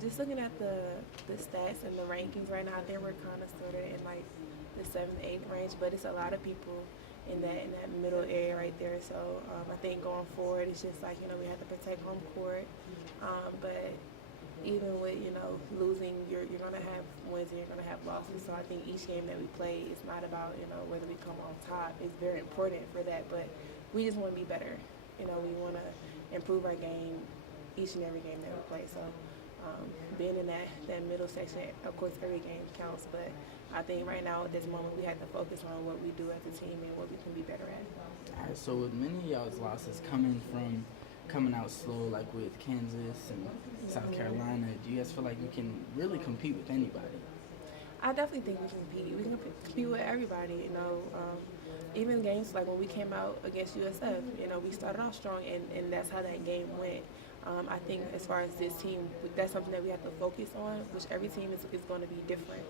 Just looking at the stats and the rankings right now, I think we're kind of sort of in like the seventh, eighth range, but it's a lot of people in that middle area right there. So I think going forward, it's just like we have to protect home court, but even with losing, you're gonna have wins and you're gonna have losses. So I think each game that we play is not about whether we come on top. It's very important for that, but we just want to be better. We want to improve our game each and every game that we play. So being in that middle section, of course, every game counts. But I think right now at this moment we have to focus on what we do as a team and what we can be better at. All right, so with many of y'all's losses coming out slow, like with Kansas and South Carolina, do you guys feel like you can really compete with anybody? I definitely think we can compete. We can compete with everybody. Even games like when we came out against USF, we started off strong, and that's how that game went. I think as far as this team, that's something that we have to focus on, which every team is going to be different,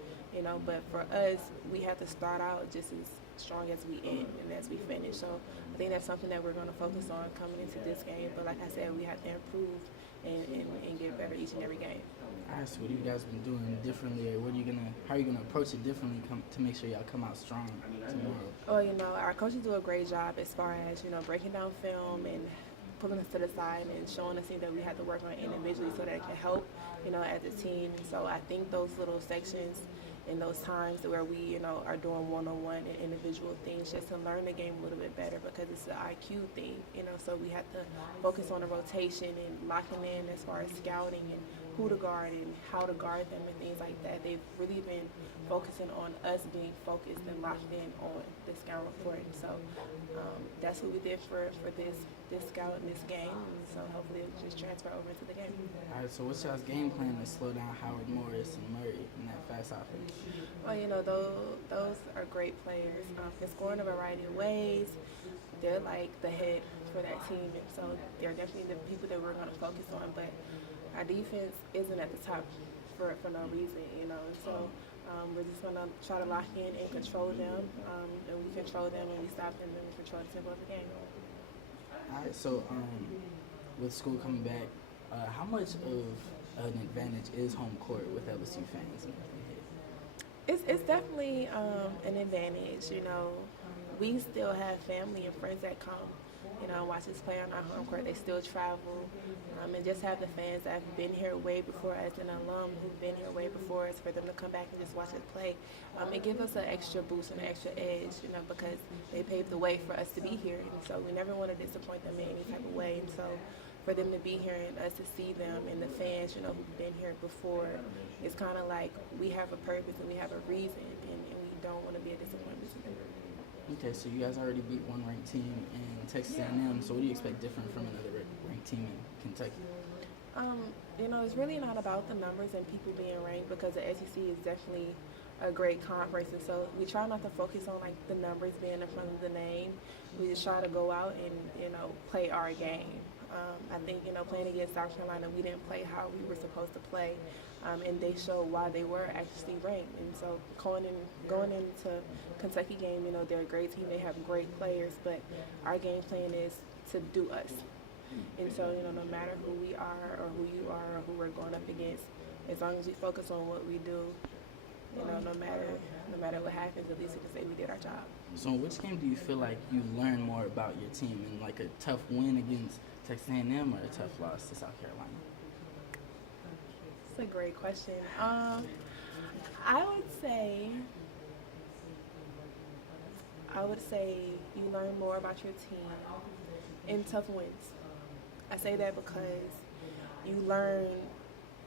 But for us, we have to start out just as strong as we end and as we finish. So I think that's something that we're going to focus on coming into this game. But like I said, we have to improve and get better each and every game. All right, so what have you guys been doing differently, or how are you gonna approach it differently to make sure y'all come out strong tomorrow? Well, our coaches do a great job as far as breaking down film and pulling us to the side and showing us things that we have to work on individually so that it can help, as a team. So I think those little sections and those times where we, are doing one-on-one and individual things just to learn the game a little bit better because it's an IQ thing, So we have to focus on the rotation and locking in as far as scouting and who to guard and how to guard them and things like that. They've really been focusing on us being focused and locked in on the scout report. And so that's what we did for this scout in this game. And so hopefully it'll just transfer over into the game. All right, so what's y'all's game plan to slow down Howard Morris and Murray in that fast offense? Well, those are great players. They score in a variety of ways. They're like the head for that team, and so they're definitely the people that we're going to focus on. But our defense isn't at the top for no reason, And so we're just going to try to lock in and control them, and we control them and we stop them and we control the tempo of the game. All right, so with school coming back, how much of an advantage is home court with LSU fans? It's definitely an advantage, We still have family and friends that come, watch us play on our home court. They still travel, and just have the fans that have been here way before us, an alum who've been here way before us, for them to come back and just watch us play. It gives us an extra boost and an extra edge, because they paved the way for us to be here, and so we never want to disappoint them in any type of way. And so for them to be here and us to see them and the fans, who've been here before, it's kind of like we have a purpose and we have a reason, and we don't want to be a disappointment to them. Okay, so you guys already beat one ranked team in Texas A&M. So what do you expect different from another ranked team in Kentucky? It's really not about the numbers and people being ranked, because the SEC is definitely a great conference, and so we try not to focus on like the numbers being in front of the name. We just try to go out and play our game. I think playing against South Carolina, we didn't play how we were supposed to play, and they showed why they were actually ranked. And so going into Kentucky game, they're a great team. They have great players, but our game plan is to do us. And so no matter who we are or who you are or who we're going up against, as long as we focus on what we do, no matter what happens, at least we can say we did our job. So in which game do you feel like you learn more about your team, in like a tough win against Texas A&M or a tough loss to South Carolina? That's a great question. I would say you learn more about your team in tough wins. I say that because you learn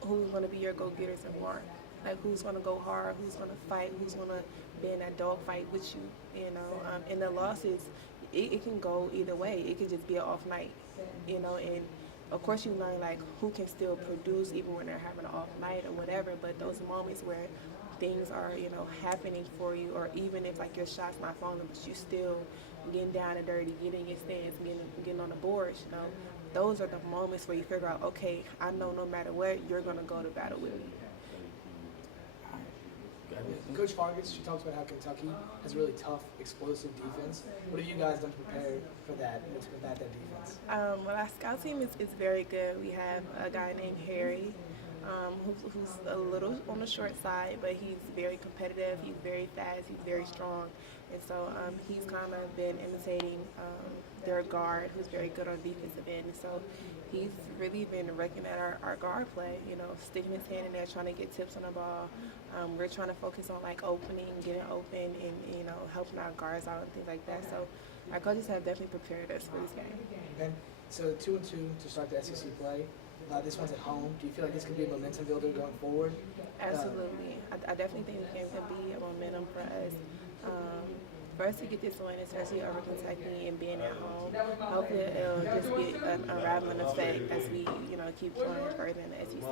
who's going to be your go-getters and more. Like who's going to go hard, who's going to fight, who's going to be in that dog fight with you, And the losses, it can go either way. It could just be an off night, And of course you learn like who can still produce even when they're having an off night or whatever. But those moments where things are, happening for you, or even if like your shot's not falling, but you still getting down and dirty, getting in your stance, getting on the boards, Those are the moments where you figure out, okay, I know no matter what, you're going to go to battle with me. Coach Fargus, she talks about how Kentucky has a really tough, explosive defense. What have you guys done to prepare for that, to combat that defense? Well, our scout team is very good. We have a guy named Harry who's a little on the short side, but he's very competitive. He's very fast. He's very strong. And so he's kind of been imitating their guard, who's very good on defensive end. And so he's really been wrecking at our guard play, sticking his hand in there, trying to get tips on the ball. We're trying to focus on, opening, getting open, and, helping our guards out and things like that. So our coaches have definitely prepared us for this game. And so 2-2 to start the SEC play. This one's at home. Do you feel like this could be a momentum builder going forward? Absolutely. I definitely think this game can be a momentum for us. For us to get this win, especially over Kentucky and being at home, hopefully it'll just be an unraveling effect as we, keep going further in the SEC.